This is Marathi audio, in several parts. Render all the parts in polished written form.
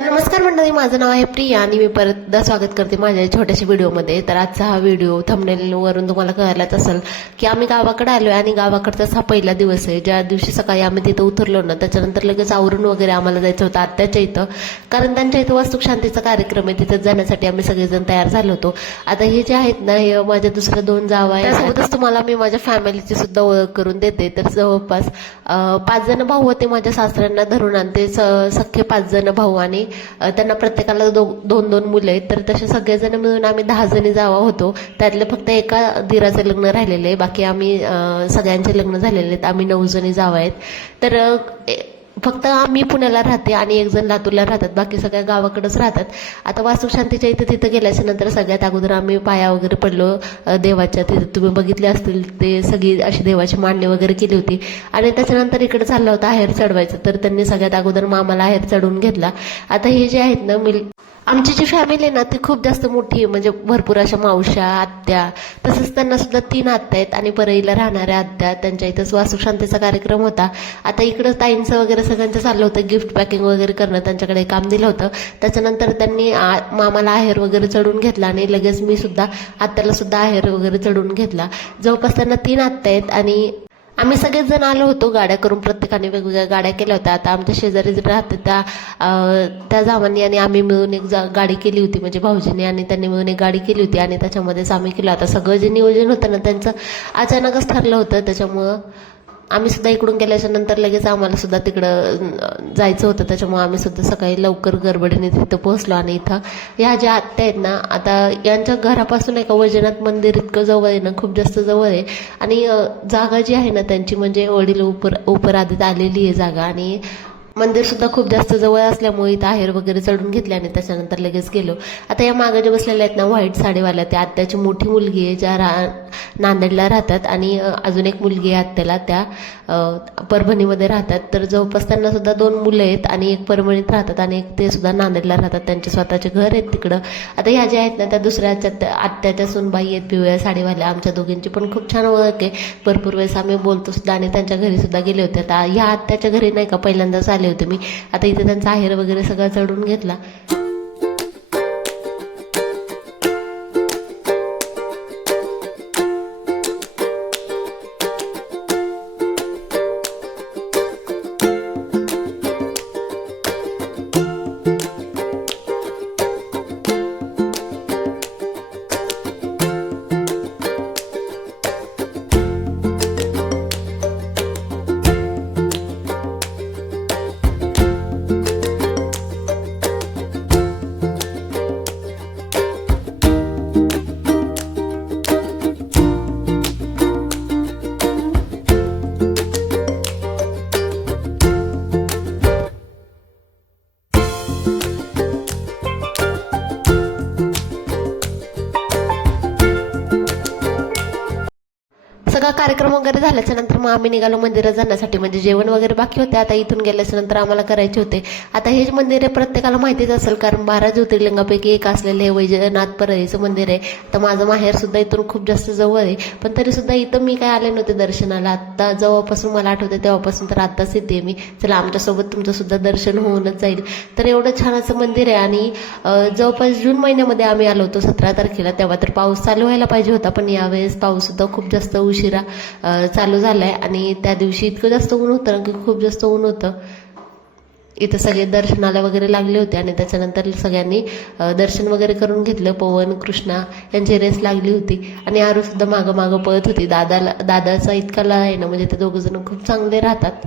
नमस्कार मंडळी, माझं नाव आहे प्रिया आणि मी परतदा स्वागत करते माझ्या छोट्याशा व्हिडिओमध्ये. तर आजचा हा व्हिडिओ थंबनेलवरून तुम्हाला कळायलाच असेल की आम्ही गावाकडे आलोय आणि गावाकडचाच हा पहिला दिवस आहे. ज्या दिवशी सकाळी आम्ही तिथं उतरलो ना, त्याच्यानंतर लगेच आवरून वगैरे आम्हाला जायचं होतं आत्याच्या इथं, कारण त्यांच्या इथं वास्तुशांतीचा कार्यक्रम आहे. तिथं जाण्यासाठी आम्ही सगळेजण तयार झालो होतो. आता हे जे आहेत ना, हे माझ्या दुसऱ्या 2 जावा आहे. त्यासोबतच तुम्हाला मी माझ्या फॅमिलीची सुद्धा ओळख करून देते. तर जवळपास 5 जण भाऊ होते माझ्या सासऱ्यांना धरून, आणि ते सख्खे 5 जण भाऊ, आणि त्यांना प्रत्येकाला 2-2 मुलं आहेत. तर तसे सगळेजण मिळून आम्ही 10 जणी जावा होतो. त्यातले फक्त एका दिराचं लग्न राहिलेलं आहे, बाकी आम्ही सगळ्यांचे लग्न झालेले आहेत. आम्ही 9 जणी जावा आहेत. तर फक्त आम्ही पुण्याला राहते आणि 1 जण लातूरला राहतात, बाकी सगळ्या गावाकडेच राहतात. आता वास्तुशांतीच्या इथं तिथं गेल्याच्या नंतर सगळ्यात अगोदर आम्ही पाया वगैरे पडलो देवाच्या. तिथे तुम्ही बघितले असतील, ते सगळी अशी देवाची मांडणी वगैरे केली होती. आणि त्याच्यानंतर इकडे चालला होता आहेर चढवायचं, तर त्यांनी सगळ्यात अगोदर मामाला आहेर चढवून घेतला. आता हे जे आहेत ना, आमची जी फॅमिली आहे ना, ती खूप जास्त मोठी आहे. म्हणजे भरपूर अशा मावश्या, आत्या, तसंच त्यांना सुद्धा 3 आत्या आहेत आणि परळीला राहणाऱ्या आत्या. त्यांच्या इथंच वास्तुशांतीचा कार्यक्रम होता. आता इकडं ताईंचं वगैरे सगळ्यांचं चाललं होतं गिफ्ट पॅकिंग वगैरे करणं, त्यांच्याकडे काम दिलं होतं. त्याच्यानंतर त्यांनी मामाला आहेर वगैरे चढवून घेतला आणि लगेच मी सुद्धा आत्याला सुद्धा आहेर वगैरे चढवून घेतला. जवळपास त्यांना 3 आत्या आहेत आणि आम्ही सगळेच जण आलो होतो गाड्या करून. प्रत्येकाने वेगवेगळ्या गाड्या केल्या होत्या. आता आमच्या शेजारी जे राहते त्या जावांनी आणि आम्ही मिळून एक गाडी केली होती, म्हणजे भाऊजीने आणि त्यांनी मिळून एक गाडी केली होती आणि त्याच्यामध्येच आम्ही केलं. आता सगळं जे नियोजन होतं ना, त्यांचं अचानकच ठरलं होतं. त्याच्यामुळं आम्ही सुद्धा इकडून गेल्याच्या नंतर लगेच आम्हाला सुद्धा तिकडं जायचं होतं. त्याच्यामुळे आम्ही सुद्धा सकाळी लवकर गडबडीने तिथं पोहोचलो. आणि इथं ह्या ज्या आत्या आहेत ना, आता यांच्या घरापासून एका वैजनाथ मंदिर इतकं जवळ आहे ना, खूप जास्त जवळ आहे. आणि जागा जी आहे ना त्यांची, म्हणजे वडील उपराधीत आलेली आहे जागा, आणि मंदिर सुद्धा खूप जास्त जवळ असल्यामुळे इथं आहेर वगैरे चढून घेतले आणि त्याच्यानंतर लगेच गेलो. आता या मागे जे बसलेल्या आहेत ना व्हाईट साडीवाल्या, त्या आत्याची मोठी मुलगी आहे, ज्या नांदेडला राहतात, आणि अजून एक मुलगी आहे आत्याला, त्या परभणीमध्ये राहतात. तर जवळपास त्यांना सुद्धा 2 मुलं आहेत आणि एक परभणीत राहतात आणि एक ते सुद्धा नांदेडला राहतात. त्यांचे स्वतःचे घर आहेत तिकडं. आता ह्या ज्या आहेत ना, त्या दुसऱ्या आत्याच्या सुनबाई आहेत, पिवळ्या साडीवाल्या. आमच्या दोघींची पण खूप छान ओळख आहे. भरपूर वेळेस आम्ही बोलतो सुद्धा आणि त्यांच्या घरी सुद्धा गेले होते. आता ह्या आत्याच्या घरी नाही का पहिल्यांदाच आले होते मी. आता इथे त्यांचा आहेर वगैरे सगळं चढून घेतला. सगळा कार्यक्रम वगैरे झाल्याच्या नंतर मग आम्ही निघालो मंदिरात जाण्यासाठी. म्हणजे जेवण वगैरे बाकी होते. आता इथून गेल्याच्या नंतर आम्हाला करायचे होते. आता हे जे मंदिर आहे प्रत्येकाला माहितीच असेल, कारण 12 ज्योतिर्लिंगापैकी एक असलेले हे वैजनाथ परळीचं मंदिर आहे. तर माझं माहेर सुद्धा इथून खूप जास्त जवळ आहे, पण तरी सुद्धा इथं मी काय आले नव्हते दर्शनाला. आता जेव्हापासून मला आठवते तेव्हापासून तर आत्ताच येते मी. चला, आमच्यासोबत तुमचं सुद्धा दर्शन होऊनच जाईल. तर एवढं छान असं मंदिर आहे. आणि जवळपास जून महिन्यामध्ये आम्ही आलो होतो 17 तारखेला. तेव्हा तर पाऊस चालू व्हायला पाहिजे होता, पण यावेळेस पाऊस सुद्धा खूप जास्त उशिरा चालू झालाय. आणि त्या दिवशी इतकं जास्त ऊन होतं की खूप जास्त ऊन होतं. इथं सगळे दर्शनाला वगैरे लागले होते आणि त्याच्यानंतर सगळ्यांनी दर्शन वगैरे करून घेतलं. पवन, कृष्णा यांची रेस लागली होती आणि आरू सुद्धा मागं मागं पळत होती. दादाचा इतका लळा आहे ना, म्हणजे ते 2 जण खूप चांगले राहतात.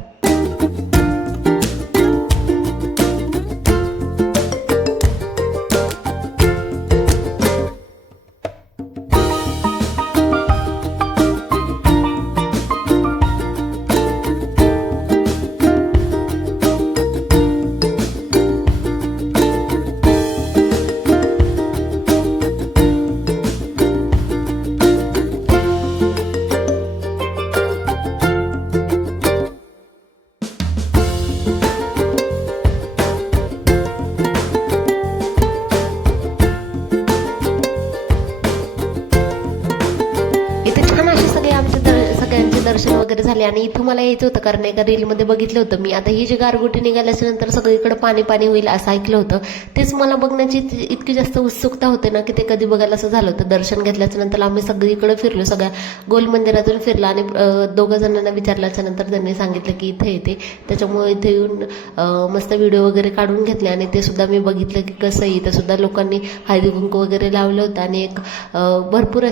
आले आणि इथं मला यायचं होतं कारण एका रीलमध्ये बघितलं होतं मी. आता ही जी गारगोटी निघाल्याच्या नंतर सगळीकडे पाणी पाणी होईल असं ऐकलं होतं. तेच मला बघण्याची इतकी जास्त उत्सुकता होते ना की ते कधी बघायला असं झालं होतं. दर्शन घेतल्याच्या नंतर आम्ही सगळीकडे फिरलो, सगळ्या गोल मंदिरातून फिरला आणि दोघं जणांना विचारल्याच्या नंतर त्यांनी सांगितलं की इथे येते. त्याच्यामुळे इथे येऊन मस्त व्हिडिओ वगैरे काढून घेतले आणि ते सुद्धा मी बघितलं की कसं आहे. इथं सुद्धा लोकांनी हळदी कुंकू वगैरे लावलं होतं आणि एक भरपूर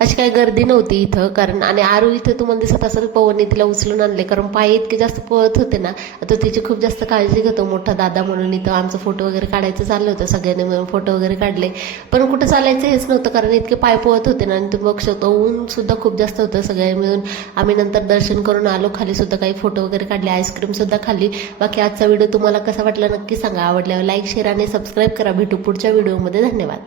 अशी काही गर्दी नव्हती इथं. कारण आणि आरू इथं तुम्हाला दिसत असेल पवनने तिला उचलून आणले कारण पाय इतके जास्त पळत होते ना. आता तिची खूप जास्त काळजी घेतो मोठा दादा म्हणून. इथं आमचं फोटो वगैरे काढायचं चाललं होतं, सगळ्यांनी मिळून फोटो वगैरे काढले. पण कुठं चालायचं हेच नव्हतं कारण इतके पाय पळत होते ना. आणि तुम्ही बघू शकतो ऊन सुद्धा खूप जास्त होतं. सगळे मिळून आम्ही नंतर दर्शन करून आलो. खाली सुद्धा काही फोटो वगैरे काढले, आईस्क्रीम सुद्धा खाल्ली. बाकी आजचा व्हिडिओ तुम्हाला कसा वाटला नक्की सांगा. आवडल्यावर लाईक, शेअर आणि सबस्क्राईब करा. भेटू पुढच्या व्हिडिओमध्ये. धन्यवाद.